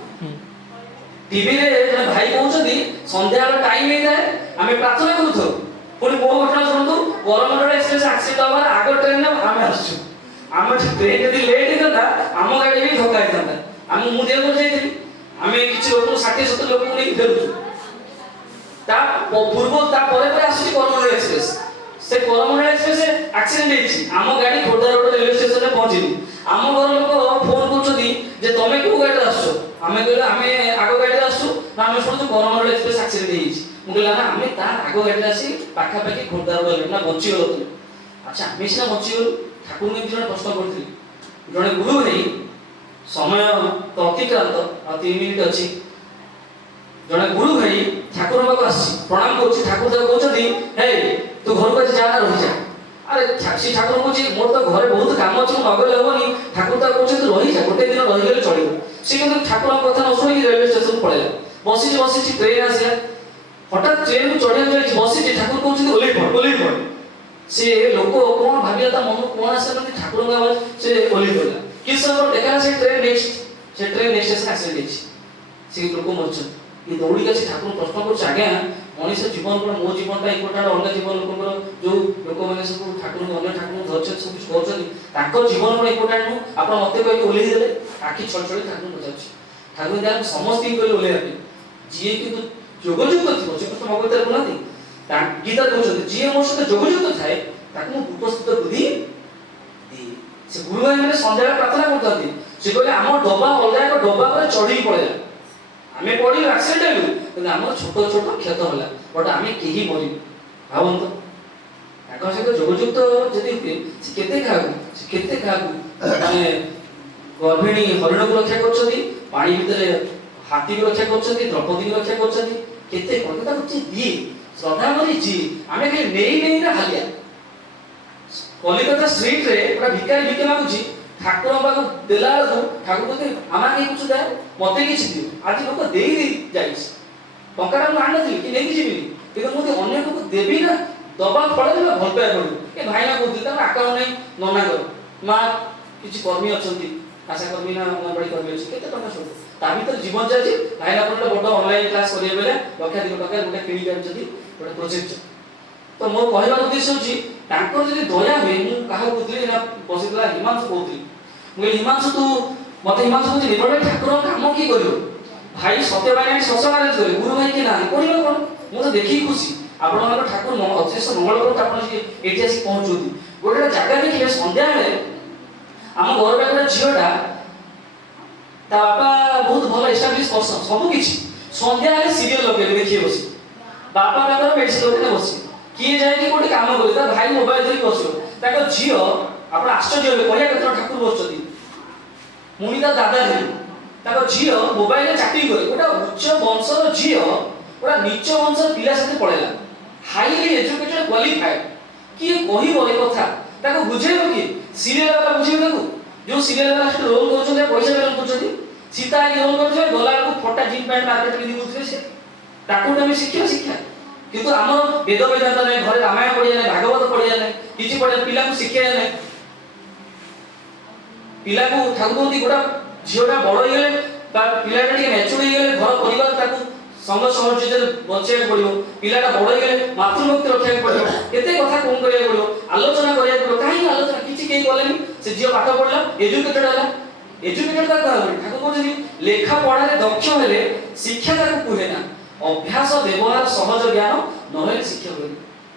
ଟିଭିରେ ଜଣେ ଭାଇ କହୁଛନ୍ତି ସନ୍ଧ୍ୟାବେଳ ଟାଇମ୍ ହେଇଥାଏ, ଆମେ ପ୍ରାର୍ଥନା କରୁଥାଉ, ପୁଣି ମୋ ଘଟଣା ଶୁଣନ୍ତୁ, କରମଣ୍ଡଳ ଏକ୍ସପ୍ରେସ ଆକ୍ସିଡେଣ୍ଟ ହବାର ଆଗ ଟ୍ରେନରେ ଆମେ ଆସୁଛୁ, ଆମ ଟ୍ରେନ ଯଦି ଲେଟ୍ ହେଇଥାନ୍ତା ଆମ ଗାଡ଼ି ବି ଧକ୍କା ହେଇଥାନ୍ତା। ମୁଁ ଦେଓଘର ଯାଇଥିଲି, ଆମେ କିଛି ଲୋକଙ୍କୁ 60-70 ଲୋକଙ୍କୁ ନେଇକି ଫେରୁଛୁ, ତା ପୂର୍ବ ତା ପରେ ଆସୁଛି କରମଣ୍ଡଳ ଏକ୍ସପ୍ରେସ। ସେ କରମଣ୍ଡଳ ଏକ୍ସପ୍ରେସ ଆକ୍ସିଡେଣ୍ଟ ହେଇଛି, ଆମ ଗାଡ଼ି ଖୋର୍ଦ୍ଧା ରୋଡ ରେଲୱେ ଷ୍ଟେସନରେ ପହଞ୍ଚିନି। ଆମ ଘର ଲୋକ ଫୋନ କରୁଛନ୍ତି ଯେ ତମେ କୋଉ ଗାଡ଼ିରେ ଆସୁଛ? ଆମେ କହିଲୁ ଆମେ ଆଗ ଗାଡ଼ିରେ ଆସୁଛୁ, ନା ଆମେ ଶୁଣୁଛୁ କରମଣ୍ଡଳ ଏକ୍ସପ୍ରେସ ଆକ୍ସିଡେଣ୍ଟ ହେଇଛି। ମୁଁ କହିଲା ନା ଆମେ ତା ଆଗ ଗାଡ଼ିରେ ଆସି ପାଖାପାଖି ଖୋର୍ଦ୍ଧା ରୋଡ ଗଲୁ ନା ବଞ୍ଚିଗଲୁ। ଆଚ୍ଛା ଆମେ ସିନା ବଞ୍ଚିଗଲୁ, ଠାକୁରଙ୍କୁ ଏମିତି ଜଣେ ପ୍ରଶ୍ନ କରିଥିଲି। ଜଣେ ଗୁରୁ ଭାଇ, ସମୟ ତ ଅତିକ୍ରାନ୍ତ, ଆଉ 3 ମିନିଟ୍ ଅଛି। ଜଣେ ଗୁରୁ ଭାଇ ଠାକୁର ପାଖକୁ ଆସିଛି, ପ୍ରଣାମ କରୁଛି, ଠାକୁର ତାକୁ କହୁଛନ୍ତି ହେ ତୁ ଘରକୁ ଆଜି ଯା ନା ରହିଯା। ଆରେ ସେ ଠାକୁର କହୁଛି ମୋର ତ ଘରେ ବହୁତ କାମ ଅଛି, ମୁଁ ନଗଲେ ହବନି। ଠାକୁର ତାକୁ କହୁଛନ୍ତି ତୁ ରହିଯା, ଗୋଟେ ଦିନ ରହିଗଲେ ଚଳିବ। ସେ କିନ୍ତୁ ଠାକୁରଙ୍କ କଥା ନ ଶୁଣିକି ରେଲୱେ ଷ୍ଟେସନକୁ ପଳେଇଲା। ବସିଛି ଟ୍ରେନ ଆସିଲା, ହଠାତ୍ ଟ୍ରେନକୁ ଚଢ଼ିବାକୁ ଯାଇଛି, ବସିଛି, ଠାକୁର କହୁଛନ୍ତି ଓହ୍ଲେଇ ପଡ। ସେ ଲୋକ କ'ଣ ଭାବିଲା, ତା ମନକୁ କ'ଣ ଆସିଲା, ଠାକୁରଙ୍କ ଆବାଜ, ସେ ଓହ୍ଲେଇ ପଡ଼ିଲା। କିଛି ସମୟ ଦେଖା ସେ ଟ୍ରେନ ନେକ୍ସଟ ଷ୍ଟେସନ ଆକ୍ସିଡେଣ୍ଟ ହେଇଛି, ସେ ଲୋକ ମରିଛନ୍ତି। ये दौड़ी के ठाकुर प्रश्न कर आज्ञा मनीष जीवन को मो जीवन इम्पोर्टाट अलग जीवन लोक जो लोक मैंने सब ठाकुर अन्य ठाकुर धरते सब कुछ कर जीवन को इम्पोर्टाट नु आप मत कह ओल्लई देते आखि छड़ छड़ ठाकुर पचार ठाकुर जहाँ समस्त कह ओल्लैया जी कि जोगयुक्त थी श्रीकृष्ण भगवत कहते गीता कहते जी मो सहित जोगयुक्त थाए उपस्थित बुद्धि से गुरु भाई मैंने सन्ध्या प्रार्थना करते से कहले आम डबा अलग एक डबा पर चढ़ी पड़ेगा आमे पड़ी एक्सीडेंट हेलु कि आम छोट छोट क्षत होला बट आमे केही मरि भावंत ताको से जोगयुक्त जदि हुए से केते खागु माने गर्भिणी हरिण को रक्षा करछथि पानी भितरे हाथी को रक्षा करछथि द्रौपदी को रक्षा करछथि केते कोन ताको ची दी श्रद्धा मरि जी आमे के नेई ना हालिया कलिकता स्ट्रीट रे पूरा भिकारी भिके मागुची ठाकुर बाबू देला ठाकुर कहते आमा के कुछ दे मते किछ दियो आज लोक देई दे जाइछ टंकाटा मु आनथि कि नेकी जीबी किंतु मु अन्य को देबी ना दबा पड़े ना भल पाए पड़ू ए भाईना कहथि त आकाउंट नै नना कर मा किछ कर्मी अछंती आशा कर्मी ना बड़ी कर्मी अछि केते टका सब ता भीतर जीवन जाछि भाईना पर बड ऑनलाइन क्लास करिए बेले लक्ष 2 टका गोटे किनि जान्छथि गोटे प्रोजेक्ट तो मोर कहबार उद्देश्य होछि तांको जदि दया हुए मु काहा कहथि ना बसितला हिमांशु कहथि मु हिमांशु तू मते हिमांशु कहथि निबडे ठाकुर काम की करियो भाई सत्यबाई सत्संग अरेंज करे गुरु भाई के ना करियो कोन मु तो देखि खुशी आपन ठाकुर अतिश मंगल करत आपन एठी आसी पहुंचुती गोटे जागा देखिए संध्या बेले आम घर पाखरे झियोटा ता बापा बहुत भल एस्टाब्लिश पर्सन सब किछि संध्या बेले सीरियल लगे देखिए बसी बापा ताकर मेडिसिन लगे बसी किए जाए कि कोटी काम करे ता भाई मोबाइल धरि बसियो ताको झियो आपण आश्चर्य होले कहिया केतना ठाकुर बसचती मुनि ता दादा धरि ताको झियो मोबाइल रे चैटिंग करे गोटा उच्च वंशर झियो गोटा नीच वंशर पिला साथे पळेला हाईली एजुकेटेड क्वालिफाइड कि कहिबो ए कथा ताको बुझेबो कि सीरियल वाला बुझेबो ताको जो सीरियल वाला से रोल करछन पैसा बेलन करछन सीता ई रोल करछन गला को फटा जीन पैंट मार्केट में दिउथले से ताको हम शिक्षा किंतु आम वेद वेदांत नहीं घरे रामायण पढ़िया नहीं भागवत पढ़िया नहीं किसी पढ़िया पिला को शिखाया नहीं पिला को ठाकुर गोटा झीटा बड़ हो गले पिलाटा टे मैच्योर हो गले घर परिवार ताको संग सहर्य बचाई पड़ो पिलाटा बड़ हो गले मातृभक्ति रखा पड़ो केते कथा कौन करिया पड़ो आलोचना करिया पड़ो कहीं आलोचना किछि केही कलेनी से झील पाठ पढ़ला एजुकेटेड होला एजुकेटेड ता ठाकुर कहते लेखा पढ़ा दक्ष हेले शिक्षा ताको कुहे ना अभ्यास व्यवहार सहज ज्ञान नहे शिक्षा करी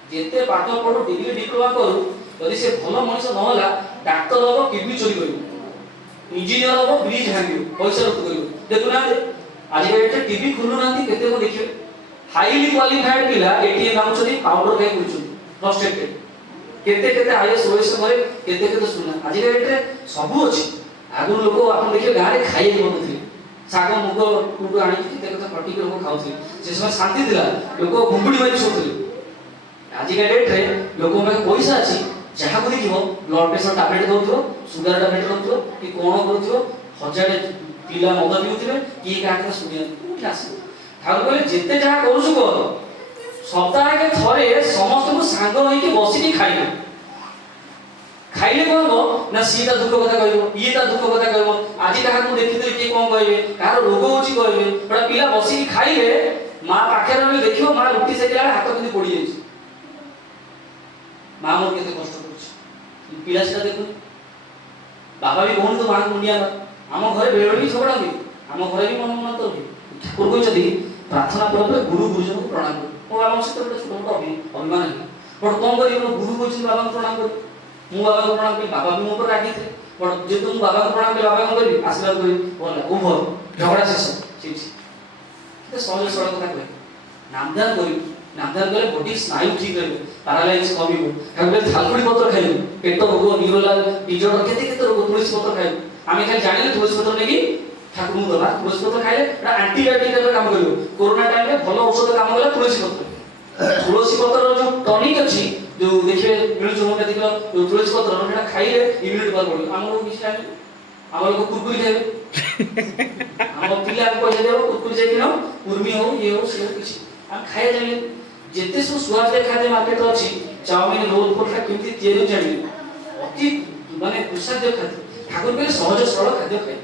जेते पाठ पढ़ो डिग्री डिप्लोमा करू ଯଦି ସେ ଭଲ ମଣିଷ ନହେଲା ଡାକ୍ତର ହବ କିଡନୀ ଚୋରି କରିବ, ଇଞ୍ଜିନିୟର ହବ ବ୍ରିଜ ଭାଙ୍ଗିବ, ପଇସା ଲୁଟ କରିବ। ଦେଖୁନାହାନ୍ତି ଆଜିକା ଡେଟ୍ରେ ଟିଭି ଖୋଲୁନାହାନ୍ତି, କେତେ କଣ ଦେଖିବେ ହାଇଲି କ୍ୱାଲିଫାଏଡ ପିଲା ଏଟିଏମ୍ ଆଣୁଛନ୍ତି, ପାଉଡର ଖାଇ କରୁଛନ୍ତି ଫ୍ରଷ୍ଟ୍ରେଟେଡ୍, କେତେ କେତେ ଆଇଏସ୍ ଓଏସ୍ ପରେ କେତେ କେତେ ଶୁଣା। ଆଜିକା ଡେଟ୍ରେ ସବୁ ଅଛି। ଆଗରୁ ଲୋକ ଆପଣ ଦେଖିବେ ଗାଁରେ ଖାଇବାକୁ ବନୁଥିଲେ, ଶାଗ ମୁଗ ଟୁଟୁ ଆଣିକି କେତେ କଥା ଖଟିକି ଲୋକ ଖାଉଥିଲେ, ସେ ସମୟ ଶାନ୍ତି ଥିଲା, ଲୋକ ଘୁଙ୍ଗୁଡି ମାରି ଶୋଉଥିଲେ। ଆଜିକା ଡେଟ୍ରେ ଲୋକଙ୍କ ପାଖରେ ପଇସା ଅଛି, ଯାହାକୁ ଦେଖିବ ବ୍ଲଡ ପ୍ରେସର ଟାବଲେଟ୍ ଦଉଥିବ, ସୁଗାର ଟାବଲେଟ୍ ଦଉଥିବ, କି କଣ କରୁଥିବ, ହଜାରେ ପିଲା ମଦ ପିଉଥିବେ, କିଏ କାହା କଥା ଶୁଣିବାକୁ କୋଉଠି ଆସିବ। ଠାକୁର କହିଲେ ଯେତେ ଯାହା କରୁଛୁ କର, ସପ୍ତାହକେ ଥରେ ସମସ୍ତଙ୍କୁ ସାଙ୍ଗ ହେଇକି ବସିକି ଖାଇବେ। ଖାଇଲେ କଣ ହବ ନା ସିଏ ତା ଦୁଃଖ କଥା କହିବ, ଇଏ ତା ଦୁଃଖ କଥା କହିବ, ଆଜି କାହାକୁ ଦେଖିଥିଲେ କିଏ କଣ କହିବେ, କାହାର ରୋଗ ହଉଛି କହିବେ। ଗୋଟେ ପିଲା ବସିକି ଖାଇଲେ ମା ପାଖରେ ରହିଲେ ଦେଖିବ ମା ରୁଟି ସେକିଲା ବେଳେ ହାତ କେମିତି ପୋଡ଼ି ଯାଇଛି, ମା ମୋର କେତେ କଷ୍ଟ କରୁଛି, ପିଲା ସେଟା ଦେଖୁନି। ବାବା ବି କହୁନି ତ ମାଙ୍କୁ ମୁଣ୍ଡିଆ ମାର। ଆମ ଘରେ ବେଳେବେଳେ ବି ଝଗଡ଼ା ହୁଏ, ଆମ ଘରେ ବି ମନ ମନ ତ ହୁଏ। ଠାକୁର କହିଛନ୍ତି ପ୍ରାର୍ଥନା ପରେ ଗୁରୁ ଗୁରୁଜନଙ୍କୁ ପ୍ରଣାମ କରୁ। ମୋ ବାବାଙ୍କ ସହିତ ଗୋଟେ ଛୋଟ ମୋଟ ଅଭିମାନ ହେଲା, ବଟ୍ କଣ କରିବି, ମୋ ଗୁରୁ କହିଛନ୍ତି ବାବାଙ୍କୁ ପ୍ରଣାମ କରୁ, ମୁଁ ବାବାଙ୍କୁ ପ୍ରଣାମ କଲି, ବାବା ବି ମୋ ଉପରେ ରାଗିଥିଲେ, ବଟ୍ ଯେହେତୁ ମୁଁ ବାବାଙ୍କୁ ପ୍ରଣାମ କଲି, ବାବା କଣ କରିବି ଆଶୀର୍ବାଦ କରିବି, ଭଲ ଓଭର, ଝଗଡ଼ା ଶେଷ। ସେଇଠି କେତେ ସହଜ ସରଳ କଥା କହିବେ, ନାମଦାନ କରିବୁ, ନାମଦାନ କଲେ ବଡି ସ୍ନାୟୁ ଠିକ ରହିବ, ପାରାଲାଇସିସ୍ କମିବ। ତାପରେ ଥାଲକୁଡ଼ି ପତ୍ର ଖାଇବୁ, ପେଟ ରୋଗ, ନ୍ୟୁରୋଲାଲ ଡିଜର୍ଡର କେତେ କେତେ ରୋଗ, ତୁଳସୀ ପତ୍ର ଖାଇବୁ। ଆମେ ଖାଲି ଜାଣିଲେ ତୁଳସୀ ପତ୍ର ନେଇକି ଠାକୁରଙ୍କୁ ଦେବା, ତୁଳସୀ ପତ୍ର ଖାଇଲେ ଏଟା ଆଣ୍ଟିବାୟୋଟିକ୍ ଟାଇପର କାମ କରିବ। କୋରୋନା ଟାଇମରେ ଭଲ ଔଷଧ କାମ କଲା ତୁଳସୀ ପତ୍ର। ତୁଳସୀ ପତ୍ରର ଯୋଉ ଟନିକ୍ ଅଛି, ଯୋଉ ଦେଖିବେ ମିଳୁଛି ହୋମିଓପାଥିକ ଯୋଉ ତୁଳସୀ ପତ୍ର, ସେଟା ଖାଇଲେ ଇମ୍ୟୁନିଟି ପାୱାର ବଢିବ। ଆମର କିଛି ଟାଇମ୍ ଆମ ଲୋକ କୁରକୁରି ଖାଇବେ, ଆମ ପିଲାକୁ ପଇସା ଦେବ କୁରକୁରି ଯାଇକି ନ କୁର୍ମି ହଉ ଇଏ ହଉ ସିଏ ହଉ କିଛି ଆମେ ଖାଇବା ଜାଣିଲେ। ଯେତେ ସବୁ ସୁଆଦିଆ ଖାଦ୍ୟ ମାର୍କେଟରେ ଅଛି, ଚାଉମିନ ରୋଲ ଫୋଲଟା କେମିତି ତିଆରି ଜାଣିବେ, ଅତି ମାନେ ସୁସ୍ୱାଦ୍ୟ ଖାଦ୍ୟ। ଠାକୁର କହିଲେ ସହଜ ସରଳ ଖାଦ୍ୟ ଖାଇବୁ,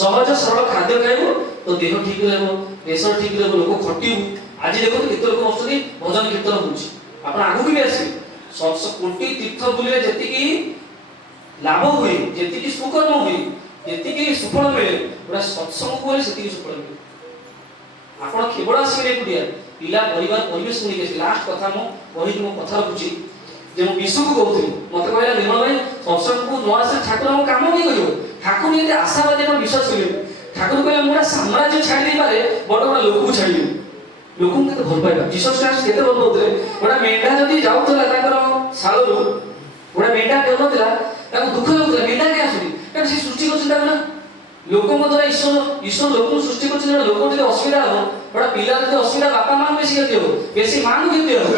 ସହଜ ସରଳ ଖାଦ୍ୟ ଖାଇବୁ ତ ଦେହ ଠିକ ରହିବ, ପ୍ରେସର ଠିକ ରହିବ, ଲୋକ ଖଟିବୁ। ଆଜି ଦେଖନ୍ତୁ କେତେ ଲୋକ ବସୁଛନ୍ତି ଭଜନ କୀର୍ତ୍ତନ ହଉଛି, ଆପଣ ଆଗକୁ ବି ଆସିବେ। କୋଟି ତୀର୍ଥ ବୁଲିଲେ ଯେତିକି ଲାଭ ହୁଏ, ଯେତିକି ସୁକର୍ମ ହୁଏ, ଯେତିକି ସୁଫଳ ମିଳେ, ପୁରା ସତ୍ସଙ୍ଗକୁ ଗଲେ ସେତିକି ସୁଫଳ ମିଳେ। ଆପଣ କେବଳ ଆସିବେ ଏକୁଟିଆ, ପିଲା ପରିବାର ପରିବେଶ ନେଇକି ଆସିବେ। ଲାଷ୍ଟ କଥା ମୁଁ କହିକି ମୋ କଥା ରଖୁଛି ଯେ ମୁଁ ବିଶୁକୁ କହୁଥିଲି, ମତେ କହିଲା ନିର୍ମଳ ଭାଇ ସତ୍ସଙ୍ଗକୁ ନ ଆସିଲେ ଠାକୁରଙ୍କ କାମ କିଏ କରିବ। ଠାକୁର ଏତେ ଆଶାବାଦୀ ଆପଣ ବିଶ୍ୱାସ କରିବେ। ଠାକୁର କହିଲେ ମୁଁ ଗୋଟେ ସାମ୍ରାଜ୍ୟ ଛାଡ଼ି ଦେଇପାରେ, ବଡ଼ ବଡ଼ ଲୋକକୁ ଛାଡ଼ିବି। ଲୋକଙ୍କୁ କେତେ ଭଲ ପାଇବା, ଜିସସ୍ ଖ୍ରୀଷ୍ଟ କେତେ ଭଲ ପାଉଥିଲେ। ଗୋଟେ ମେଣ୍ଢା ଯଦି ଯାଉଥିଲା ତାଙ୍କର ଶାଳରୁ, ଗୋଟେ ମେଣ୍ଢା ଫେରୁନଥିଲା, ତାକୁ ଦୁଃଖ ଲାଗୁଥିଲା, ମେଣ୍ଢା କାହିଁ ଆସୁନି, କାରଣ ସେ ସୃଷ୍ଟି କରିଛନ୍ତି ତାକୁ ନା। ଲୋକଙ୍କ ଦ୍ୱାରା ଈଶ୍ୱର ଲୋକଙ୍କୁ ସୃଷ୍ଟି କରିଛନ୍ତି। ଲୋକ ଯଦି ଅସୁବିଧା ହବ, ଗୋଟେ ପିଲା ଯଦି ଅସୁବିଧା, ବାପା ମାଆଙ୍କୁ ବେଶୀ କ୍ଷତି ହବ, ବେଶୀ ମାଆଙ୍କୁ କ୍ଷତି ହବ।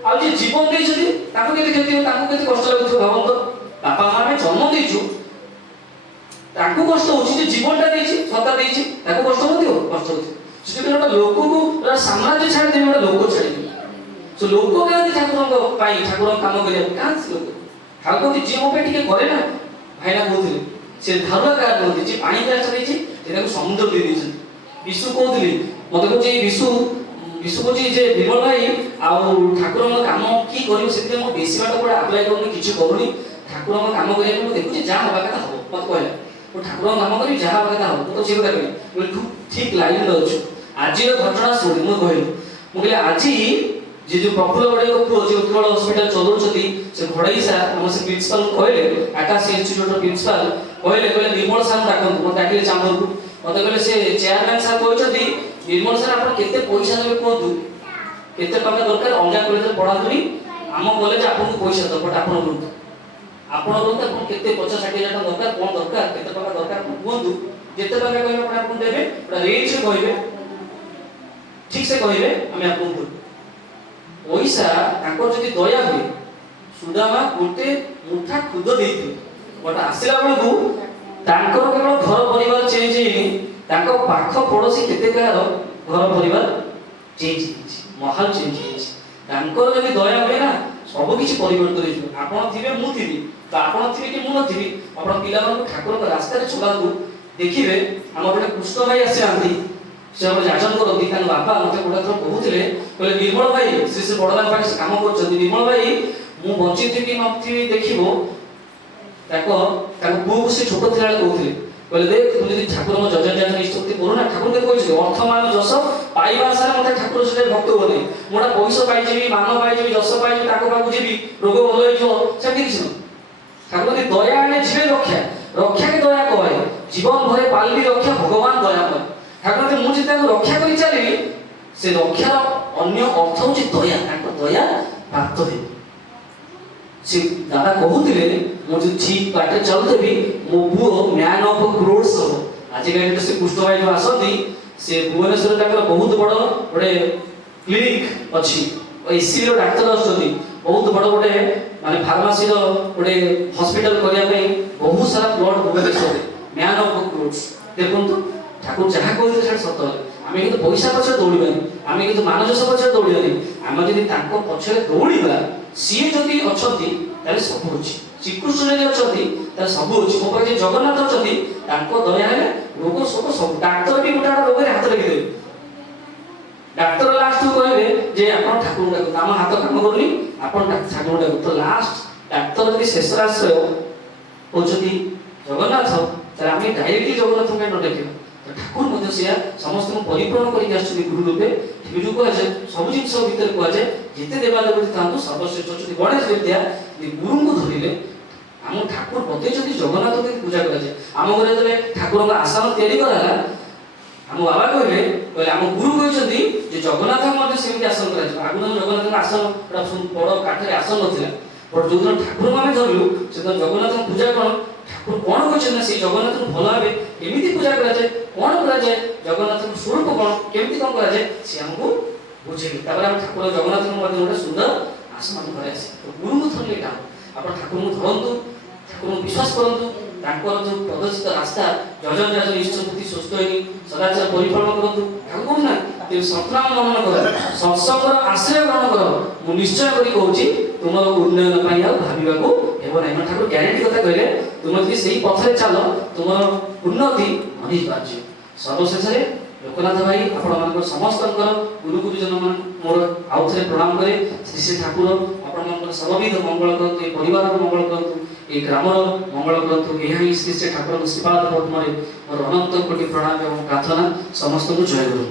ଆଉ ଯିଏ ଜୀବନ ଦେଇଛନ୍ତି ତାଙ୍କୁ କେତେ କ୍ଷତି ହବ, ତାଙ୍କୁ କେତେ କଷ୍ଟ ଲାଗୁଥିବ ଭାବନ୍ତୁ। ବାପା ମା ଆମେ ଜନ୍ମ ଦେଇଛୁ, ତାଙ୍କୁ କଷ୍ଟ ହଉଛି, ଯେ ଜୀବନଟା ଦେଇଛି ସତ୍ତା ଦେଇଛି, ତାକୁ କଷ୍ଟ ହଉଥିବ, କଷ୍ଟ ହଉଥିବ। ସେଥିପାଇଁ ଗୋଟେ ଲୋକକୁ ସାମ୍ରାଜ୍ୟ ଛାଡ଼ିଦେବି, ଗୋଟେ ଲୋକ ଛାଡ଼ିଦେବି। ସେ ଲୋକ କାହାନ୍ତି ଠାକୁରଙ୍କ ପାଇଁ, ଠାକୁରଙ୍କ କାମ କରିବାକୁ କାହାନ୍ତି ଲୋକ। ଠାକୁର ଯିଏ ମୋ ପାଇଁ ଟିକେ କରେ ନା, ଭାଇନା କହୁଥିଲେ ସେ ଧାରୁଆ କାହା କୁହନ୍ତି, ଯିଏ ପାଣି ଗ୍ଲାସ ଦେଇଛି ସେ ତାକୁ ସମୁଦ୍ର ଦେଇ ଦେଇଛନ୍ତି। ବିଶୁ କହୁଥିଲି, ମତେ କହୁଛି ବିଶୁ କହୁଛି ଯେ ବିମଳ ଭାଇ ଆଉ ଠାକୁରଙ୍କ କାମ କି କରିବ, ସେଥିପାଇଁ ମୁଁ ବେଶୀ ବାଟ ଗୋଟେ ଆପ୍ଲାଏ କରୁନି, କିଛି କରୁନି। ଠାକୁରଙ୍କ କାମ କରିବାକୁ ମୁଁ ଦେଖୁଛି, ଯାହା ହବା କଥା ହବ। ମତେ କହିଲା ମୁଁ ଠାକୁରଙ୍କ କାମ କରିବି, ଯାହା ହବା କଥା ହବ। ମୁଁ ତ ସେ କଥା କହିଲି, ତୁ ଠିକ ଲାଇନରେ ଅଛୁ। ଆଜିର ଘଟଣା ଶୁଣି ମୁଁ କହିଲି, ମୁଁ କହିଲି ଆଜି ଯେ ଯୋଉ ପ୍ରଫୁଲ୍ଲ ବଡ଼ାଇଙ୍କ ପୁଅ ଯେ ଉତ୍କଳ ହସ୍ପିଟାଲ ଚଲାଉଛନ୍ତି, ସେ ଘଡ଼େଇ ସାର୍ ଆମ ସେ ପ୍ରିନ୍ସିପାଲଙ୍କୁ କହିଲେ, ଆକାଶ ଇନଷ୍ଟିଚ୍ୟୁଟର ପ୍ରିନ୍ସିପାଲ କହିଲେ ନିର୍ମଳ ସାର୍ଙ୍କୁ ଡାକନ୍ତୁ। ମୋତେ ଡାକିଲେ ଚାମ୍ବରକୁ, ମୋତେ କହିଲେ ସେ ଚେୟାରମ୍ୟାନ୍ ସାର୍ କହିଛନ୍ତି ନିର୍ମଳ ସାର୍ ଆପଣ କେତେ ପଇସା ଦେବେ କୁହନ୍ତୁ, କେତେ ଟଙ୍କା ଦରକାର, ଅଲଗା କଲେଜରେ ପଢ଼ାନ୍ତୁନି, ଆମ କଲେଜ ଆପଣଙ୍କୁ ପଇସା ଦେବ, ବଟ୍ ଆପଣ ରୁହନ୍ତୁ, ଆପଣ ରୁହନ୍ତୁ, ଆପଣ କେତେ 50-60 ହଜାର ଟଙ୍କା ଦରକାର, କଣ ଦରକାର, କେତେ ଟଙ୍କା ଦରକାର ଆପଣ କୁହନ୍ତୁ, ଯେତେ ଟଙ୍କା କହିବେ ଆପଣ ଆପଣଙ୍କୁ ଦେବେ, ପୁରା ରେଞ୍ଜରେ କହିବେ, ଠିକ ସେ କହିବେ, ଆମେ ଆପଣଙ୍କୁ ପଇସା। ତାଙ୍କର ଯଦି ଦୟା ହୁଏ, ସୁଦାମା ଗୋଟେ ମୁଠା ଖୁଦ ଦେଇଥିଲେ, ବଟ୍ ଆସିଲା ବେଳକୁ ତାଙ୍କର କେବଳ ଘର ପରିବାର ଚେଞ୍ଜ ହେଇନି, ତାଙ୍କ ପାଖ ପଡ଼ୋଶୀ କେତେ କାହାର ଘର ପରିବାର ଚେଞ୍ଜ ହେଇଛି, ମାହୋଲ ଚେଞ୍ଜ ହେଇଛି। ତାଙ୍କର ଯଦି ଦୟା ହୁଏ ନା, ସବୁ କିଛି ପରିବର୍ତ୍ତନ ହେଇଯିବ। ଆପଣ ଥିବେ ମୁଁ ଥିବି, ତ ଆପଣ ଥିବେ କି ମୁଁ ନଥିବି, ଆପଣ ପିଲାମାନଙ୍କୁ ଠାକୁରଙ୍କ ରାସ୍ତାରେ ଚଲାନ୍ତୁ, ଦେଖିବେ। ଆମର ଗୋଟେ କୃଷ୍ଣ ଭାଇ ଆସିଯାଆନ୍ତି, ସେ ଆମର ଯାଜନ କରନ୍ତି, ତାଙ୍କ ବାପା ମୋତେ ଗୋଟେ ଥର କହୁଥିଲେ, କହିଲେ ନିର୍ମଳ ଭାଇ ସେ ବଡ଼ଦାନ ପାଖରେ କାମ କରୁଛନ୍ତି, ନିର୍ମଳ ଭାଇ ମୁଁ ବଞ୍ଚିଥିବି ନଥିବି ଦେଖିବ। ତାଙ୍କ ପୁଅକୁ ସେ ଛୋଟ ଥିଲାବେଳେ କହୁଥିଲେ, କହିଲେ ଦେଖ ତୁ ଯଦି ଠାକୁରଙ୍କ ଯଜନ ଯାଜନ ଇଷ୍ଟଭୃତି କରୁନା, ଠାକୁର କେତେ କହିଛନ୍ତି ଅର୍ଥ ମାନ ଯଶ ପାଇବା ଆଶାରେ ମତେ ଠାକୁର ସହିତ ଭକ୍ତ ବନେ ମୁଁ ଗୋଟେ ପଇସା ପାଇଯିବି ମାନ ପାଇଯିବି ଯଶ ପାଇଯିବି ତାଙ୍କ ପାଖକୁ ଯିବି ରୋଗ ଭଲ ହେଇଯିବ ସେମିତି କିଛି ନୁହଁ। ଠାକୁର ଯଦି ଦୟା ଆଣେ ଯିବେ ରକ୍ଷା ରକ୍ଷାକେ ଦୟା କହେ ଜୀବନ ଭରେ ପାଳିବି ରକ୍ଷା ଭଗବାନ ଦୟା କରେ। ଠାକୁର ଯଦି ମୁଁ ଯଦି ତାକୁ ରକ୍ଷା କରି ଚାଲିବି ସେ ରକ୍ଷାର ଅନ୍ୟ ଅର୍ଥ ହେଉଛି ଦୟା ତାଙ୍କ ଦୟା ପ୍ରାପ୍ତ ହେବି। ସେ ଦାଦା କହୁଥିଲେ ମୁଁ ଯଦି ଠିକ ବାଟରେ ଚାଲୁଥିବି ମୋ ପୁଅ ମ୍ୟାନ୍ ଅଫ୍ କ୍ରୋଡ୍ସ ହବ। ଆଜିକାଲି ସେ କୃଷ୍ଣ ଭାଇ ଯୋଉ ଆସନ୍ତି ସେ ଭୁବନେଶ୍ୱରରେ ତାଙ୍କର ବହୁତ ବଡ଼ ଗୋଟେ କ୍ଲିନିକ ଅଛି ଏସିର ଡାକ୍ତର ଆସୁଛନ୍ତି ବହୁତ ବଡ଼ ଗୋଟେ ମାନେ ଫାର୍ମାସିର ଗୋଟେ ହସ୍ପିଟାଲ କରିବା ପାଇଁ ବହୁତ ସାରା ବ୍ଲଡ ଭୁବନେଶ୍ୱରରେ ମ୍ୟାନ୍ ଅଫ୍ କ୍ରୋଡ୍ସ। ଦେଖନ୍ତୁ ଠାକୁର ଯାହା କହିଥିଲେ ସେଟା ସତ ହେଲେ ଆମେ କିନ୍ତୁ ପଇସା ପଛରେ ଦୌଡ଼ିବାନି ଆମେ କିନ୍ତୁ ମାନଯୋଷ ପଛରେ ଦୌଡ଼ିବାନି ଆମେ ଯଦି ତାଙ୍କ ପଛରେ ଦୌଡ଼ିବା ସିଏ ଯଦି ଅଛନ୍ତି ତାହେଲେ ସବୁ ଅଛି। ଶ୍ରୀକୃଷ୍ଣ ଯଦି ଅଛନ୍ତି ତାହେଲେ ସବୁ ଅଛି। ମୋ ପାଖରେ ଜଗନ୍ନାଥ ଅଛନ୍ତି ତାଙ୍କ ଦୟା ହେଲେ ରୋଗ ଶୋକ ସବୁ ଡାକ୍ତର ବି ଗୋଟେ ଗୋଟେ ରୋଗରେ ହାତ ଲାଗିଦେବେ। ଡାକ୍ତର ଲାଷ୍ଟକୁ କହିବେ ଯେ ଆପଣ ଠାକୁରଙ୍କୁ ଡାକନ୍ତୁ ଆମ ହାତ କାମ କରୁନି ଆପଣ ଠାକୁରଙ୍କୁ ଡାକନ୍ତୁ। ତ ଲାଷ୍ଟ ଡାକ୍ତର ଯଦି ଶେଷ ଆଶ୍ରୟ ହେଉଛନ୍ତି ଜଗନ୍ନାଥ ତାହେଲେ ଆମେ ଡାଇରେକ୍ଟଲି ଜଗନ୍ନାଥଙ୍କୁ କାଇଁ ନ ଡାକିବା। ଠାକୁର ମଧ୍ୟ ସେୟା ସମସ୍ତଙ୍କୁ ପରିପୂରଣ କରିକି ଆସୁଛନ୍ତି ଗୁରୁ ରୂପେ। ଠିକ କୁହାଯାଏ ସବୁ ଜିନିଷ ଭିତରେ କୁହାଯାଏ ଯେତେ ଦେବାଦେବୀ ଥାନ୍ତୁ ସର୍ବଶ୍ରେଷ୍ଠ ଅଛନ୍ତି ଗଣେଶ ବିଦ୍ୟା। ଗୁରୁଙ୍କୁ ଧରିଲେ ଆମ ଠାକୁର ବତେଇଛନ୍ତି ଜଗନ୍ନାଥଙ୍କୁ କେମିତି ପୂଜା କରାଯାଏ। ଆମ ଘରେ ଯେତେବେଳେ ଠାକୁରଙ୍କ ଆସନ ତିଆରି କରାହେଲା ଆମ ବାବା କହିଲେ ଆମ ଗୁରୁ କହିଛନ୍ତି ଯେ ଜଗନ୍ନାଥଙ୍କ ମଧ୍ୟ ସେମିତି ଆସନ କରାଯିବ। ଆଗରୁ ଜଗନ୍ନାଥଙ୍କ ଆସନ ବଡ଼ କାଠରେ ଆସନ ନଥିଲା ବଟ୍ ଯୋଉଦିନ ଠାକୁରଙ୍କୁ ଆମେ ଧରିଲୁ ସେଦିନ ଜଗନ୍ନାଥଙ୍କ ପୂଜା କ'ଣ ଠାକୁର କ'ଣ କହିଛନ୍ତି ନା ସେଇ ଜଗନ୍ନାଥଙ୍କୁ ଭଲ ଭାବେ କେମିତି ପୂଜା କରାଯାଏ କ'ଣ କରାଯାଏ ଜଗନ୍ନାଥଙ୍କ ସ୍ୱରୂପ କ'ଣ କେମିତି କ'ଣ କରାଯାଏ ସେ ଆମକୁ ବୁଝେଇଲେ। ତାପରେ ଆମେ ଠାକୁର ଜଗନ୍ନାଥଙ୍କ ମଧ୍ୟ ଗୋଟେ ସୁନ୍ଦର ଆସନ ଘରେ ଆସେ। ଗୁରୁଙ୍କୁ ଧରିଲେ ଏଇଟା ଆପଣ ଠାକୁରଙ୍କୁ ଧରନ୍ତୁ ଠାକୁରଙ୍କୁ ବିଶ୍ୱାସ କରନ୍ତୁ ତାଙ୍କର ଯେଉଁ ପ୍ରଦର୍ଶିତ ରାସ୍ତା ଯଜନ ଯାଜନ ଇଷ୍ଟପତି ସୁସ୍ଥ ହେଇନି ସଦାଚାର ପରିପାଳନ କରନ୍ତୁ। ତାକୁ କହୁନା ତେବେ ସତ୍ନାମ ମନନ କର ସତ୍ସଙ୍ଗର ଆଶ୍ରୟ ଗ୍ରହଣ କର ମୁଁ ନିଶ୍ଚୟ କରି କହୁଛି ତୁମର ଉନ୍ନୟନ ପାଇଁ ଆଉ ଭାବିବାକୁ ହେବ ନାହିଁ। ମାନେ ଠାକୁର ଗ୍ୟାରେଣ୍ଟି କଥା କହିଲେ ତୁମେ ଯଦି ସେଇ ପଥରେ ଚାଲ ତୁମର ଉନ୍ନତି ଅନିବାର୍ଯ୍ୟ। ସର୍ବଶେଷରେ ଲୋକନାଥ ଭାଇ ଆପଣମାନଙ୍କର ସମସ୍ତଙ୍କର ଗୁରୁ ଗୁରୁଜନ ମାନଙ୍କୁ ମୋର ଆଉ ଥରେ ପ୍ରଣାମ କରେ। ଶ୍ରୀ ଶ୍ରୀ ଠାକୁର ଆପଣମାନଙ୍କର ସର୍ବବିଧ ମଙ୍ଗଳ କରନ୍ତୁ ଏ ପରିବାରର ମଙ୍ଗଳ କରନ୍ତୁ ଏ ଗ୍ରାମର ମଙ୍ଗଳ କରନ୍ତୁ। ଏହା ହିଁ ଶ୍ରୀ ଶ୍ରୀ ଠାକୁରଙ୍କ ଶ୍ରୀପାଦ ପଦ୍ମରେ ମୋର ଅନନ୍ତ କୋଟି ପ୍ରଣାମ ଏବଂ ପ୍ରାର୍ଥନା। ସମସ୍ତଙ୍କୁ ଜୟ ଗୁରୁ।